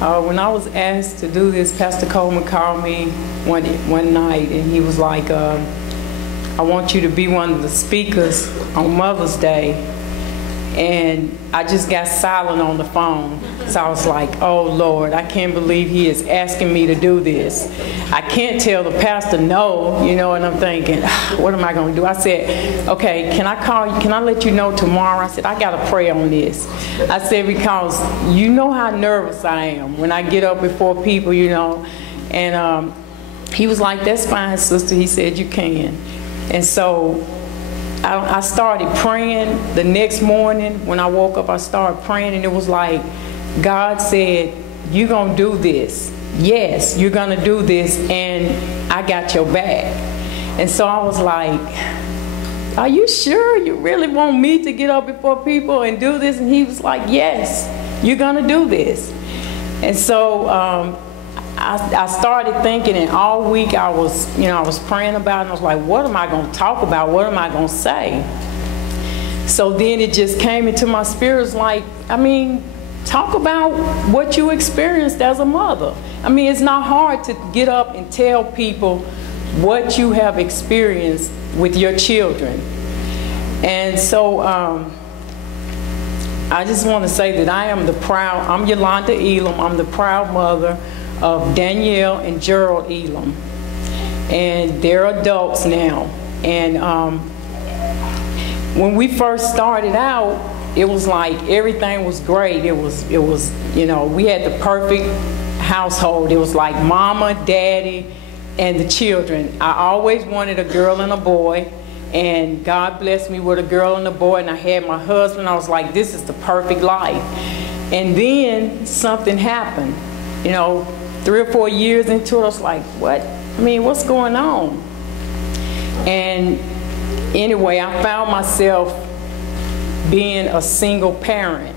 When I was asked to do this, Pastor Coleman called me one night, and he was like, I want you to be one of the speakers on Mother's Day. And I just got silent on the phone. So I was like, oh Lord, I can't believe he is asking me to do this. I can't tell the pastor no, you know, and I'm thinking, what am I going to do? I said, okay, can I call you? Can I let you know tomorrow? I said, I got to pray on this. I said, because you know how nervous I am when I get up before people, you know. And he was like, that's fine, sister. He said, you can. And so I started praying the next morning. When I woke up, I started praying, and it was like, God said, you're going to do this. Yes, you're going to do this, and I got your back. And so I was like, are you sure you really want me to get up before people and do this? And he was like, yes, you're going to do this. And so I started thinking, and all week I was praying about it, and I was like, what am I going to talk about? What am I going to say? So then it just came into my spirit, like, I mean, talk about what you experienced as a mother. I mean, it's not hard to get up and tell people what you have experienced with your children. And so I just want to say that I'm Yolanda Elam. I'm the proud mother of Danielle and Gerald Elam. And they're adults now. And when we first started out, it was like everything was great. It was, you know, we had the perfect household. It was like mama, daddy, and the children. I always wanted a girl and a boy, and God blessed me with a girl and a boy, and I had my husband. I was like, this is the perfect life. And then something happened. You know, 3 or 4 years into it, I was like, what? I mean, what's going on? And anyway, I found myself being a single parent.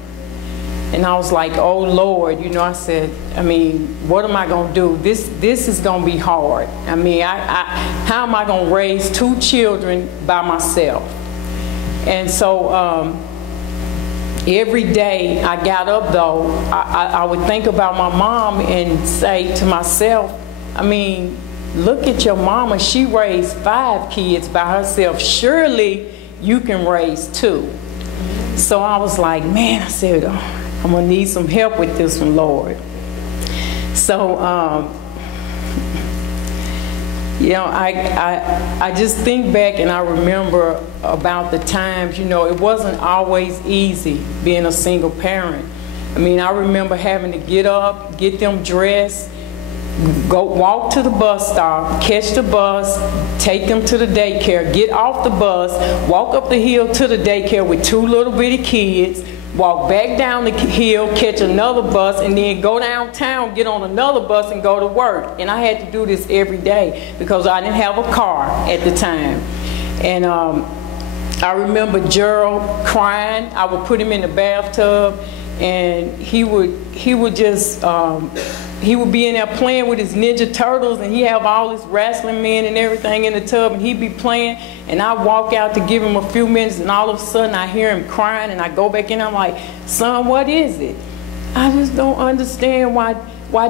And I was like, oh Lord, you know, I said, I mean, what am I going to do? This is going to be hard. I mean, how am I going to raise 2 children by myself? And so every day I got up, though, I would think about my mom and say to myself, I mean, look at your mama. She raised 5 kids by herself. Surely you can raise 2. So I was like, man, I said, I'm going to need some help with this one, Lord. So, you know, I just think back, and I remember about the times, you know, it wasn't always easy being a single parent. I mean, I remember having to get up, get them dressed, go walk to the bus stop, catch the bus, take them to the daycare, get off the bus, walk up the hill to the daycare with 2 little bitty kids, walk back down the hill, catch another bus, and then go downtown, get on another bus, and go to work. And I had to do this every day because I didn't have a car at the time. And I remember Gerald crying. I would put him in the bathtub, and he would just he would be in there playing with his Ninja Turtles, and he'd have all his wrestling men and everything in the tub, and he'd be playing, and I'd walk out to give him a few minutes, and all of a sudden I hear him crying, and I go back in, I'm like, son, what is it? I just don't understand why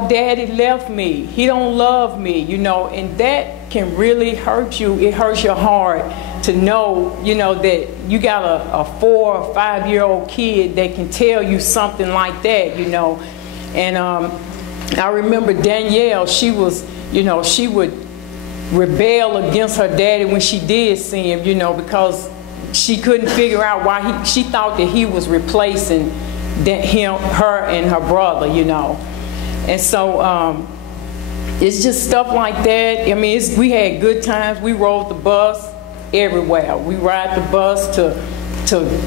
daddy left me. He don't love me, you know, and that can really hurt you. It hurts your heart to know, you know, that you got a 4 or 5-year-old kid that can tell you something like that, you know. And I remember Danielle, she was, you know, she would rebel against her daddy when she did see him, you know, because she couldn't figure out why she thought that he was replacing her and her brother, you know. And so it's just stuff like that. I mean, we had good times. We rode the bus everywhere. We ride the bus to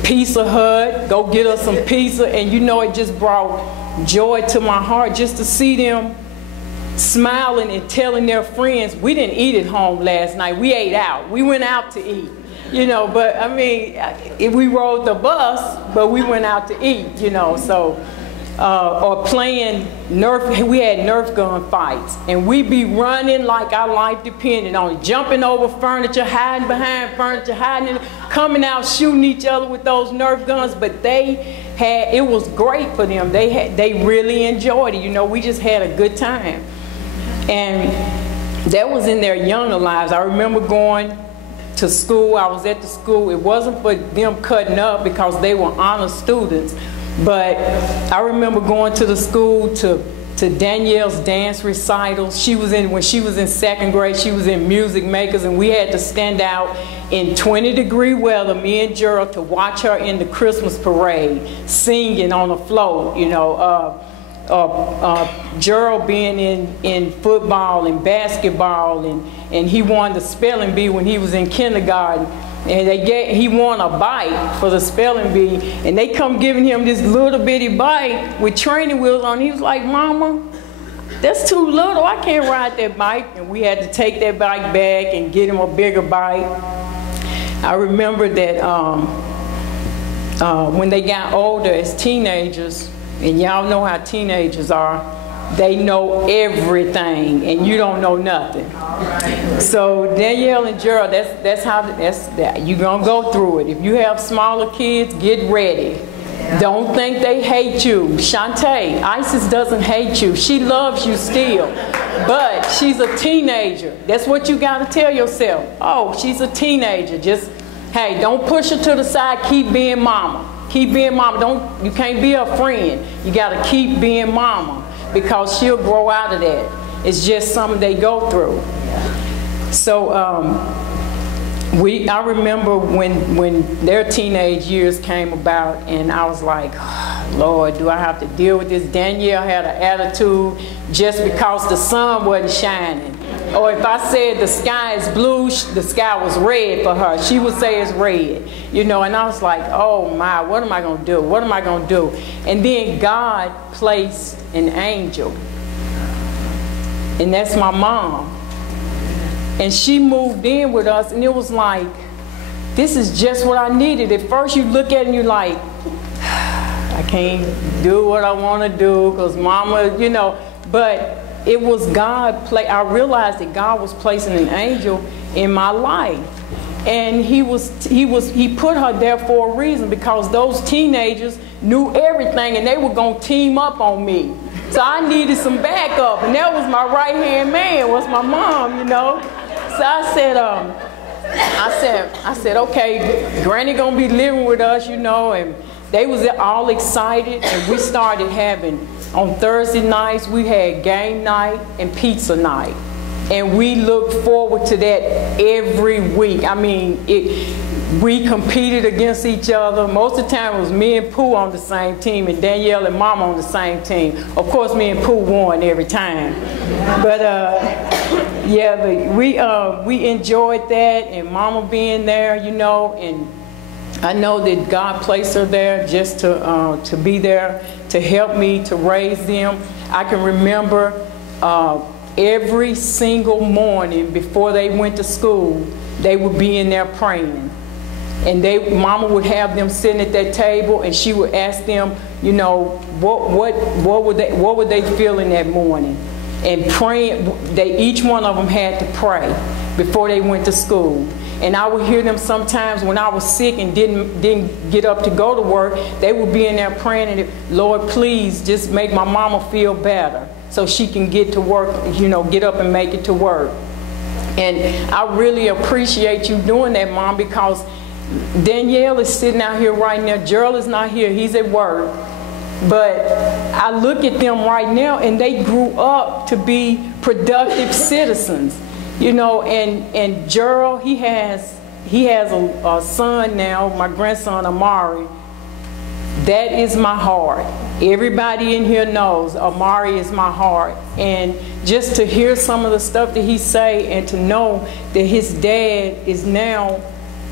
Pizza Hut, go get us some pizza, and you know, it just brought joy to my heart just to see them smiling and telling their friends, we didn't eat at home last night, we ate out, we went out to eat, you know. But I mean, if we rode the bus, but we went out to eat, you know. So or playing Nerf. We had Nerf gun fights, and we be running like our life depended on it, jumping over furniture, hiding behind furniture, coming out shooting each other with those Nerf guns. But it was great for them. They really enjoyed it. You know, we just had a good time, and that was in their younger lives. I remember going to school. I was at the school. It wasn't for them cutting up because they were honor students. But I remember going to the school to Danielle's dance recitals. When she was in second grade, she was in Music Makers, and we had to stand out in 20-degree weather, me and Gerald, to watch her in the Christmas parade, singing on the floor, you know. Gerald being in football and basketball, and he won the spelling bee when he was in kindergarten. And he won a bike for the spelling bee, and they come giving him this little bitty bike with training wheels on. He was like, "Mama, that's too little. I can't ride that bike." And we had to take that bike back and get him a bigger bike. I remember that when they got older as teenagers, and y'all know how teenagers are, they know everything, and you don't know nothing. Right. So Danielle and Gerald, that's you're gonna go through it. If you have smaller kids, get ready. Yeah. Don't think they hate you. Shantae, Isis doesn't hate you. She loves you still, but she's a teenager. That's what you gotta tell yourself. Oh, she's a teenager. Just, hey, don't push her to the side. Keep being mama. Keep being mama. You can't be her friend. You gotta keep being mama, because she'll grow out of that. It's just something they go through. So I remember when their teenage years came about, and I was like, oh, Lord, do I have to deal with this? Danielle had an attitude just because the sun wasn't shining. Or if I said the sky is blue, the sky was red for her. She would say it's red. You know, and I was like, oh my, what am I going to do? What am I going to do? And then God placed an angel. And that's my mom. And she moved in with us, and it was like, this is just what I needed. At first you look at it and you're like, I can't do what I want to do because mama, you know, but it was God. I realized that God was placing an angel in my life, and he put her there for a reason, because those teenagers knew everything and they were gonna team up on me. So I needed some backup, and that was my right-hand man, was my mom, you know. So I said, okay, Granny gonna be living with us, you know, and they was all excited, and we started having, on Thursday nights, we had game night and pizza night. And we looked forward to that every week. I mean, we competed against each other. Most of the time it was me and Pooh on the same team, and Danielle and Mama on the same team. Of course, me and Pooh won every time. But yeah, but we enjoyed that, and Mama being there, you know, and I know that God placed her there just to be there, to help me to raise them. I can remember every single morning before they went to school, they would be in there praying. And Mama would have them sitting at that table, and she would ask them, you know, what would they feel in that morning? And praying, each one of them had to pray before they went to school. And I would hear them sometimes when I was sick and didn't get up to go to work. They would be in there praying, and Lord, please just make my mama feel better so she can get to work, you know, get up and make it to work. And I really appreciate you doing that, Mom, because Danielle is sitting out here right now. Gerald is not here, he's at work. But I look at them right now, and they grew up to be productive citizens. You know, and Gerald, he has a son now, my grandson Amari. That is my heart. Everybody in here knows Amari is my heart. And just to hear some of the stuff that he say, and to know that his dad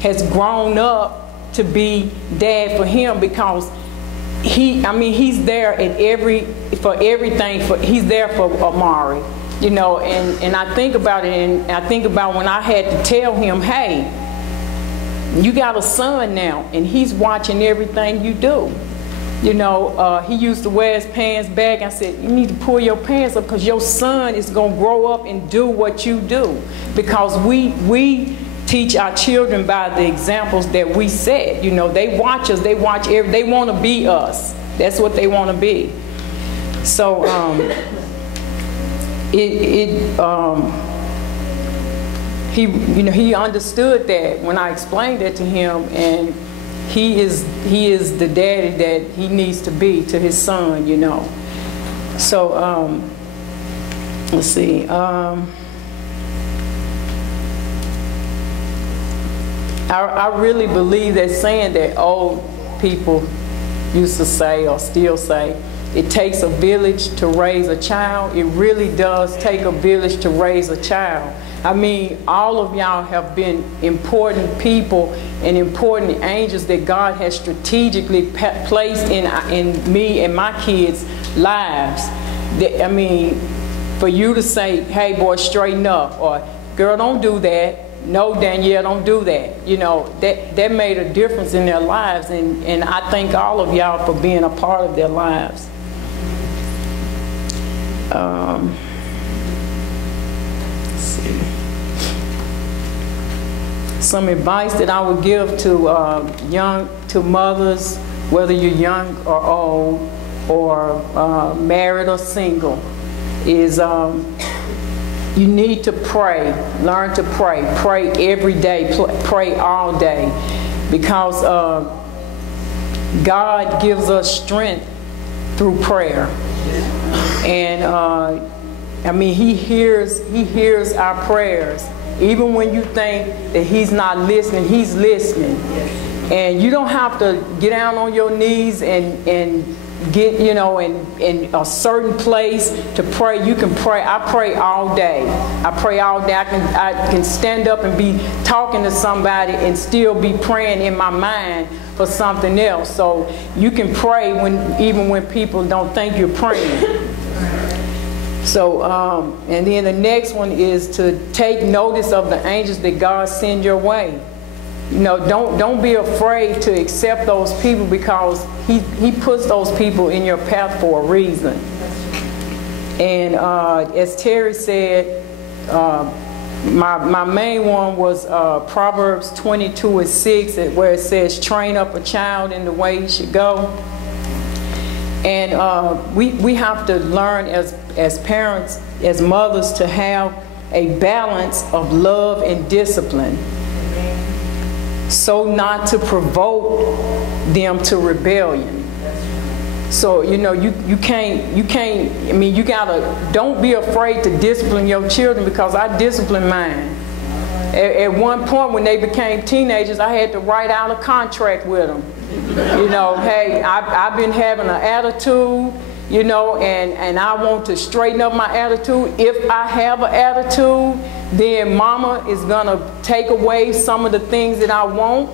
has grown up to be dad for him, because he's there for everything. He's there for Amari. You know, and I think about it, and I think about when I had to tell him, hey, you got a son now, and he's watching everything you do. You know, he used to wear his pants back. I said, you need to pull your pants up because your son is going to grow up and do what you do. Because we teach our children by the examples that we set. You know, they watch us. They watch they want to be us. That's what they want to be. So he understood that when I explained that to him, and he is the daddy that he needs to be to his son, you know. So let's see. I really believe that saying that old people used to say or still say, it takes a village to raise a child. It really does take a village to raise a child. I mean, all of y'all have been important people and important angels that God has strategically placed in me and my kids' lives. I mean, for you to say, hey boy, straighten up, or girl, don't do that. No, Danielle, don't do that. You know, that made a difference in their lives, and I thank all of y'all for being a part of their lives. Let's see. Some advice that I would give to mothers, whether you're young or old, or married or single, is you need to pray. Learn to pray. Pray every day. Pray all day, because God gives us strength through prayer. And I mean, He hears our prayers. Even when you think that He's not listening, He's listening. And you don't have to get down on your knees and get, you know, in a certain place to pray. You can pray. I pray all day. I pray all day. I can stand up and be talking to somebody and still be praying in my mind for something else. So you can pray even when people don't think you're praying. So, and then the next one is to take notice of the angels that God sends your way. You know, don't be afraid to accept those people, because he puts those people in your path for a reason. And as Terry said, my main one was Proverbs 22:6, where it says, train up a child in the way he should go. And we have to learn as parents, as mothers, to have a balance of love and discipline, so not to provoke them to rebellion. So, you know, you can't, I mean, you gotta, don't be afraid to discipline your children, because I disciplined mine. At one point when they became teenagers, I had to write out a contract with them. You know, hey, I've been having an attitude, you know, and I want to straighten up my attitude. If I have an attitude, then mama is going to take away some of the things that I want,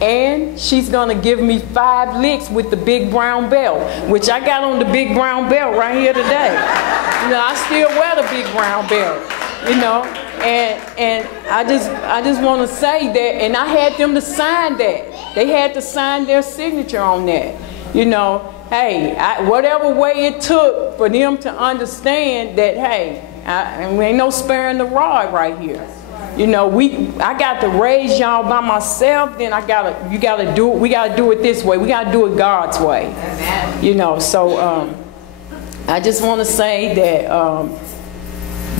and she's going to give me 5 licks with the big brown belt, which I got on the big brown belt right here today. You know, I still wear the big brown belt, you know, and I just want to say that, and I had them to sign that. They had to sign their signature on that, you know. Hey, whatever way it took for them to understand that, hey, we ain't no sparing the rod right here. You know, I got to raise y'all by myself. Then we gotta do it this way. We gotta do it God's way. You know, so I just want to say that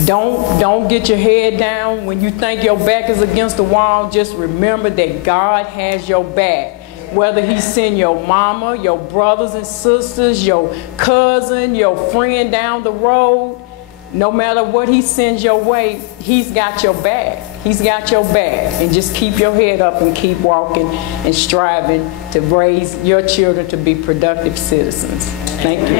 don't get your head down when you think your back is against the wall. Just remember that God has your back. Whether He send your mama, your brothers and sisters, your cousin, your friend down the road, no matter what He sends your way, He's got your back. He's got your back. And just keep your head up and keep walking and striving to raise your children to be productive citizens. Thank you.